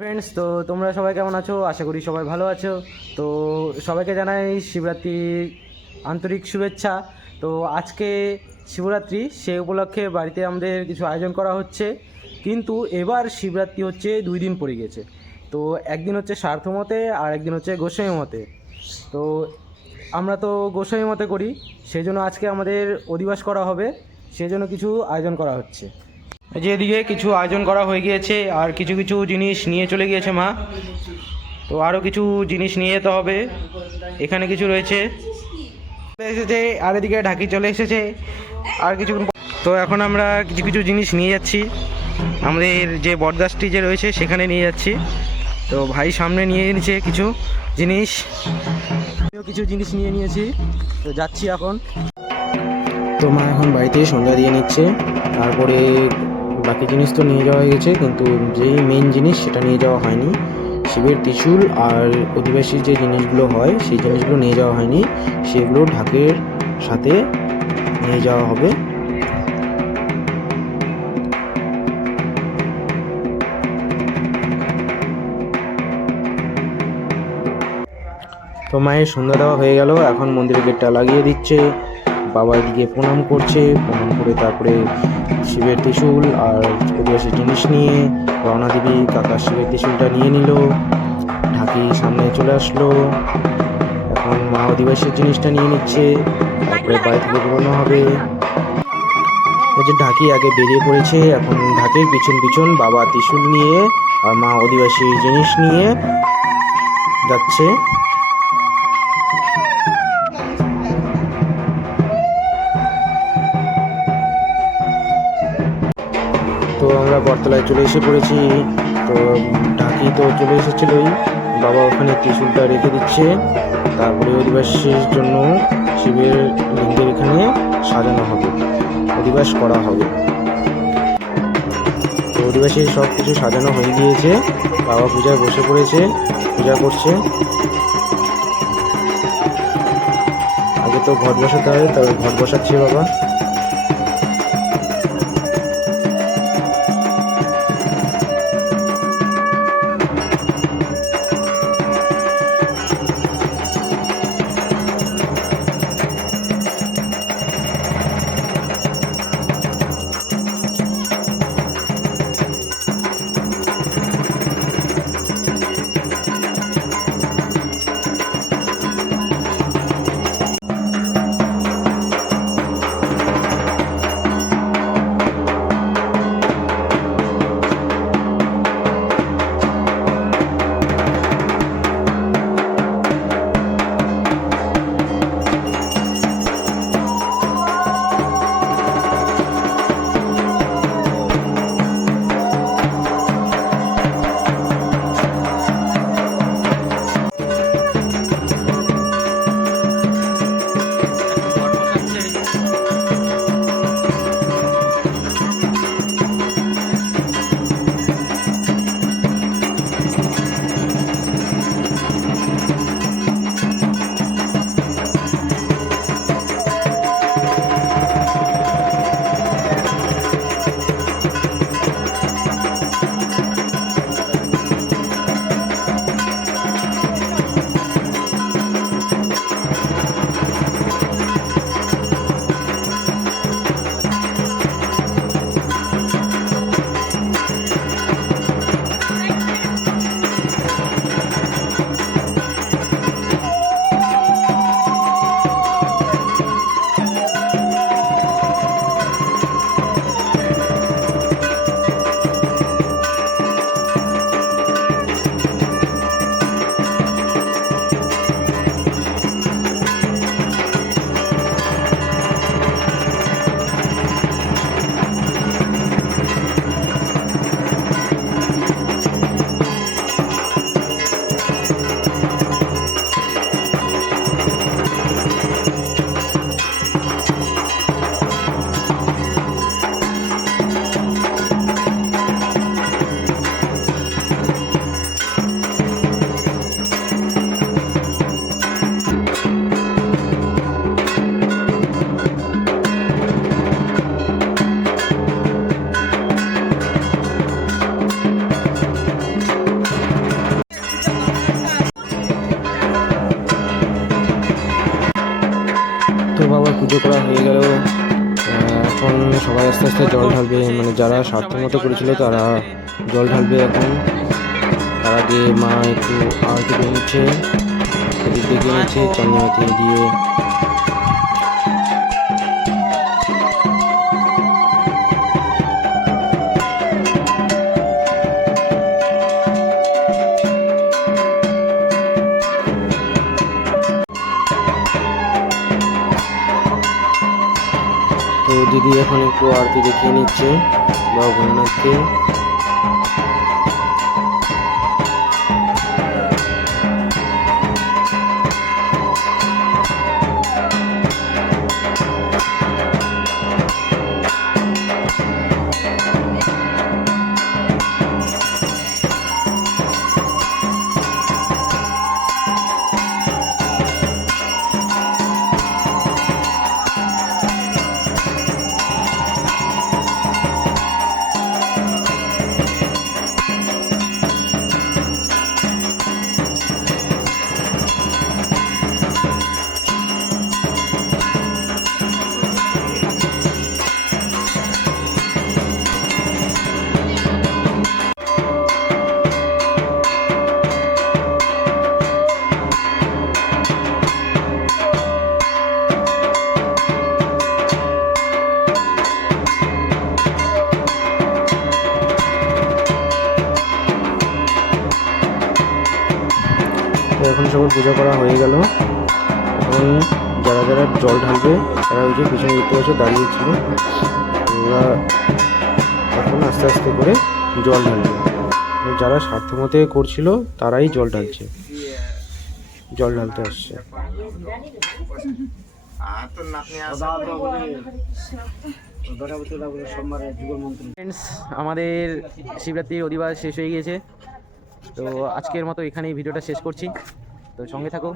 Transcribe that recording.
Friends, তো তোমরা সবাই কেমন আছো? আশা করি সবাই ভালো আছো। তো সবাইকে জানাই শিবরাত্রির আন্তরিক শুভেচ্ছা। তো আজকে শিবরাত্রি, সেই উপলক্ষে বাড়িতে আমাদের কিছু আয়োজন করা হচ্ছে। কিন্তু এবার শিবরাত্রি হচ্ছে 2 দিন পড়ে গেছে। তো একদিন হচ্ছে সার্থ মতে আর একদিন হচ্ছে গোস্বামী মতে। তো আমরা তো গোস্বামী মতে করি, সেই জন্য আজকে আমাদের অধিবাস করা হবে, সেই জন্য কিছু আয়োজন করা হচ্ছে। এই যে এদিকে কিছু আয়োজন করা হয়ে গিয়েছে, আর কিছু কিছু জিনিস নিয়ে চলে গিয়েছে মা। তো আরও কিছু জিনিস নিয়ে যেতে হবে। এখানে কিছু রয়েছে, চলে এসেছে, আর এদিকে ঢাকি চলে এসেছে আর কিছু। তো এখন আমরা কিছু কিছু জিনিস নিয়ে যাচ্ছি, আমাদের যে বরদাসটি যে রয়েছে সেখানে নিয়ে যাচ্ছি। তো ভাই সামনে নিয়ে নিয়েছে কিছু জিনিস, আমিও কিছু জিনিস নিয়ে নিয়েছি। তো যাচ্ছি এখন। তো মা এখন বাড়িতে সন্ধ্যা দিয়ে নিচ্ছে, তারপরে বাকি জিনিস তো নিয়ে যাওয়া হয়ে গেছে, কিন্তু যেই মেন জিনিস সেটা নিয়ে যাওয়া হয়নি। শিবের ত্রিশূল আর অধিবাসী যে জিনিসগুলো হয় সেই জিনিসগুলো নিয়ে যাওয়া হয়নি, সেগুলো ঢাকের সাথে নিয়ে যাওয়া হবে। তো মায়ের সন্ধ্যা দেওয়া হয়ে গেল, এখন মন্দিরের গেটটা লাগিয়ে দিচ্ছে। বাবা এদিকে প্রণাম করছে, প্রণাম করে তারপরে শিবের ত্রিশূল আর অধিবাসী জিনিস নিয়ে রওনা দিবি। কাকা শিবের ত্রিশূলটা নিয়ে নিল, ঢাকি সামনে চলে আসলো। এখন মা অধিবাসীর জিনিসটা নিয়ে নিচ্ছে, তারপরে বাড়ি থেকে বেরোনো হবে। এই যে ঢাকি আগে বেরিয়ে পড়েছে, এখন ঢাকের পিছন পিছন বাবা ত্রিশূল নিয়ে আর মা অধিবাসীর জিনিস নিয়ে যাচ্ছে। তো আমরা বটতলায় চলে এসে পড়েছি। তো ঢাকি তো চলে এসেছিলই, বাবা ওখানে ত্রিশূলটা রেখে দিচ্ছে। তারপরে অধিবাসীর জন্য শিবের লিঙ্গের এখানে সাজানো হবে, অধিবাস করা হবে। তো অধিবাসীর সব কিছু সাজানো হয়ে গিয়েছে, বাবা পূজায় বসে পড়েছে, পূজা করছে। আগে তো ঘট বসাতে হয়, তবে ঘট বসাচ্ছে বাবা। পুজো করা হয়ে গেল। এখন সবাই আস্তে আস্তে জল ঢালবে, মানে যারা স্বার্থ মতো করেছিল তারা জল ঢালবে এখন। তার আগে মা একটু আরতি করে নিচ্ছে, এদিক দেখে নিচ্ছে চান্দিমাতি দিয়ে। তো দিদি এখন একটু আরতি দেখিয়ে নিচ্ছে বাবা ভোলানাথকে। তো এখন সবার পূজা করা হয়ে গেল। এখন যারা যারা জল ঢালবে তারা ওই যে পিছনে দেখতে পাচ্ছ দাঁড়িয়েছিল, ওরা এখন আস্তে আস্তে করে জল ঢালবে। যারা স্বার্থমতে করছিল তারাই জল ঢালছে, জল ঢালতে আসছে। ফ্রেন্ডস, আমাদের শিবরাত্রির অধিবাস শেষ হয়ে গিয়েছে। তো আজকের মতো এখানেই ভিডিওটা শেষ করছি, তো সঙ্গে থাকো।